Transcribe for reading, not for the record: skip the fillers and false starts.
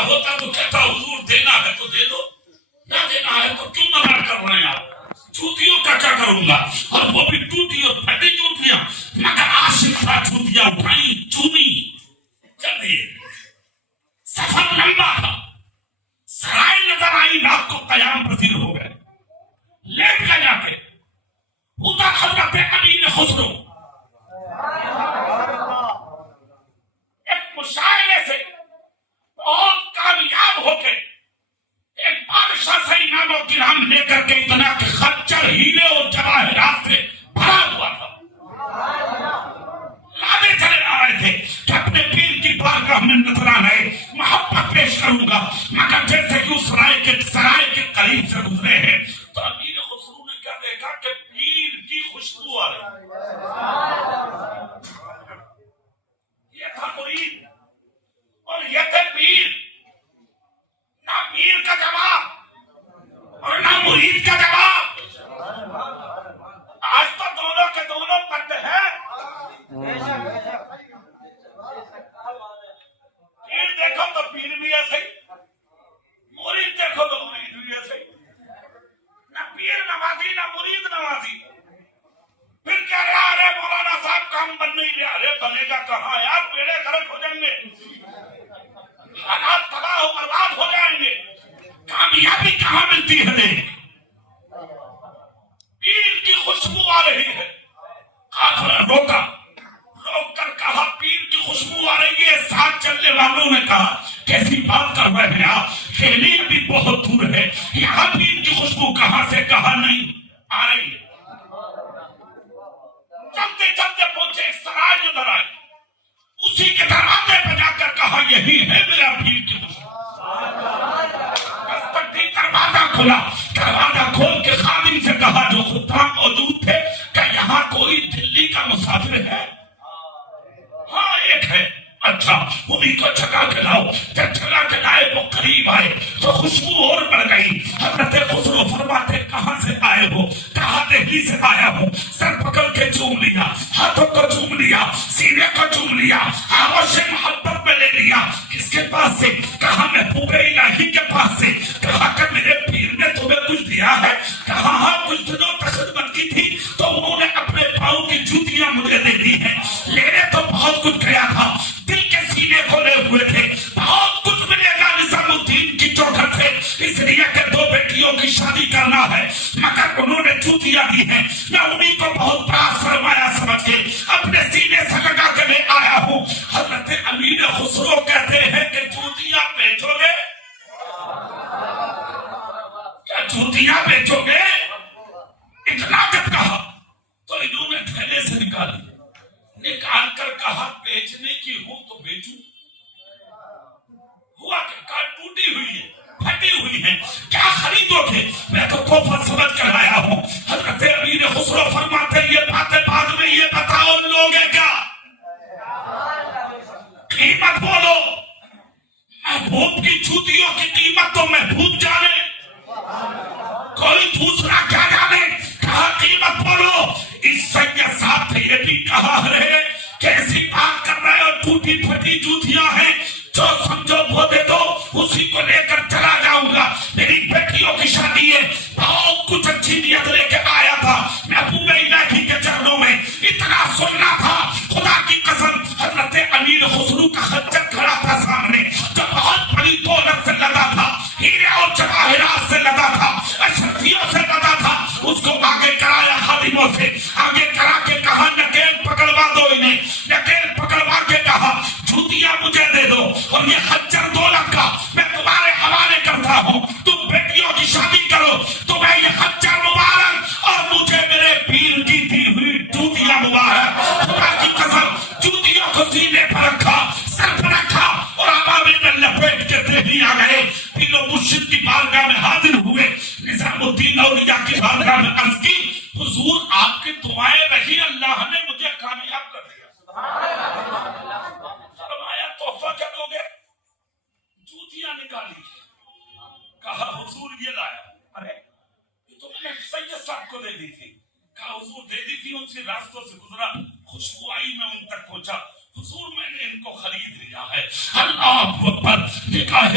ایسا ہوتا تو کہتا حضور دینا ہے تو دے دو، نہ دینا ہے تو کیوں منع کر رہے ہیں آپ؟ جوتیوں کا کیا کروں گا؟ اور وہ بھی ٹوٹی اور پھٹی جوتیاں، مگر عاشق تھا، جوتیاں اٹھائی چومی چل دیے۔ سفر لمبا تھا، سرائے نظر آئی، رات کو قیام پذیر ہو گئے، لیٹ گئے جا کے ادھر حضرت امیر خسرو ایک مشاعرے سے بہت کامیاب ہو کے ایک بادشاہ سے انعام و کرام لے کر کے اتنا کہ خچر ہیرے اور جواہرات سے بھرا ہوا تھا، لادے چلے آ رہے تھے کہ اپنے پیر کی بارگاہ میں نذرانہ محبت پیش کروں گا، مگر جیسے کہ اس سرائے کے قریب سے گزرے ہیں تو امیر خسرو نے کیا دیکھا کہ پیر کی خوشبو آ رہی، یہ تھا مرید اور یہ تھے پیر، نہ پیر کا جواب اور نہ مرید کا جواب، آج تو دونوں کے دونوں پتے ہیں۔ پیر دیکھو تو پیر بھی ایسے ہی، مرید دیکھو تو مرید بھی ایسے ہی، نہ پیر نوازی نہ مرید نوازی۔ پھر کیا رہا، ارے مولانا صاحب کام بن نہیں رہا، ارے بنے گا کہاں یار، پیڑے غرق ہو جائیں گے، حالات تباہ و برباد ہو جائیں گے، کامیابی کہاں ملتی ہے؟ پیر کی خوشبو آ رہی ہے، روکا، روک کر کہا پیر کی خوشبو آ رہی ہے۔ ساتھ چلنے والوں نے کہا کیسی بات کر رہے ہیں آپ، کھیلی بھی بہت دور ہے، یہاں پیر کی خوشبو کہاں سے؟ کہا نہیں آ رہی ہے۔ چلتے چلتے پہنچے، ایک سرائے نظر آئی، اسی کے دروازے پہ جا کر کہا یہی ہے میرا پیر کی خوشبو۔ دروازہ کھلا، دروازہ کھول کے خادم سے کہا جو خدام موجود تھے کہ یہاں کوئی دلی کا مسافر ہے؟ ہاں ایک ہے۔ اچھا انہیں کو جگہ کے لاؤ۔ جب جگہ کے لائے وہ قریب آئے تو خوشبو اور بڑھ گئی۔ حضرت خسرو فرماتے کہاں سے آئے ہو؟ کہا دہلی سے آیا ہوں۔ سر پکڑ کے چوم لیا، ہاتھوں کو چوم لیا، سینے کو چوم لیا، آغوش محبت میں لے لیا۔ کس کے پاس سے؟ کہا محبوب الہی کے پاس سے۔ کہا کہ میرے پیر نے تمہیں کچھ دیا ہے؟ کہا ہاں کچھ دنوں تک خدمت کی تھی تو انہوں نے اپنے پاؤں کی جوتیاں مجھے دے دی ہیں۔ لینے تو بہت کچھ گیا تھا، دل کے سینے کھولے ہوئے تھے، بہت کچھ ملے گا نظام الدین کی چوکھٹ سے، اس لیے کہ 2 بیٹیوں کی شادی کرنا ہے، مگر انہوں نے جوتیاں دی ہیں۔ میں انہیں کو بہت بڑا سرمایہ سمجھ کے اپنے سینے سے لگا کے میں آیا ہوں۔ حضرت امیر خسرو کہتے ہیں کہ جوتیاں بیچو گے؟ کیا جوتیاں بیچو گے؟ اتنا جب کہا تو انہوں نے تھیلے سے نکالی، نکال کر کہا بیچنے کی ہوں تو بیچوں۔ ہوا کہ کار ٹوٹی ہوئی ہے، پھٹی ہوئی ہے، کیا خریدو گے؟ میں تو تحفہ سمجھ کر آیا ہوں۔ حضرت امیر خسرو فرماتے یہ باتیں بعد میں، یہ بتاؤ لوگے کیا؟ قیمت بولو۔ محبوب کی جوتیوں کی قیمت تو محبوب جانے، کوئی دوسرا کیا جانے؟ کہا قیمت بولو۔ اس سید صاحب نے یہ بھی کہا ہے کہ ایسی بات کر رہے ہو، ٹوٹی پھٹی جوتیاں ہیں، جو سمجھو وہ دے دو، اسی کو لے کر چلا جاؤں گا۔ میری بیٹیوں کی شادی ہے، بہت کچھ اچھی نیت لے کے آیا تھا، محبوب الہی کے چرنوں میں اتنا سننا تھا۔ خدا کی قسم حضرت امیر خسرو کا خچر کھڑا تھا سامنے، جو بہت بڑی دولت سے لدا تھا، ہیرے اور جواہرات سے لدا تھا، اشرفیوں سے لدا تھا۔ اس کو آگے کرایا خادموں سے، آگے کرا کے کہا نکیل پکڑوا دو انہیں، نکیل پکڑوا کے کہا جوتیاں مجھے دے دو، اور یہ خچر دولت کا میں تمہارے حوالے کرتا ہوں، تم بیٹیوں کی شادی کرو، تمہیں یہ خچر مبارک اور مجھے میرے پیر کی دی ہوئی جوتیاں مبارک۔ خدا کی قسم جوتیوں کو سینے پر رکھا، سر پر رکھا، اور عوامل میں لپیٹ کے دہلی آ گئے۔ پیر و مرشد کی بارگاہ میں حاضر ہوئے، نظام الدین اولیاء کی بارگاہ میں عرض کی حضور آپ کی دعائیں رہی، اللہ نے مجھے کامیاب کر دیا۔ فرمایا تحفہ کیا دو گے؟ جوتیاں نکالی، کہا حضور یہ لایا۔ ارے یہ تو میں نے سید صاحب کو دے دی تھی۔ کہا حضور دے دی تھی، ان سے راستوں سے گزرا، خوشبو آئی، میں ان تک پہنچا، حضور میں نے ان کو خرید لیا ہے۔ اللہ اکبر، نکاح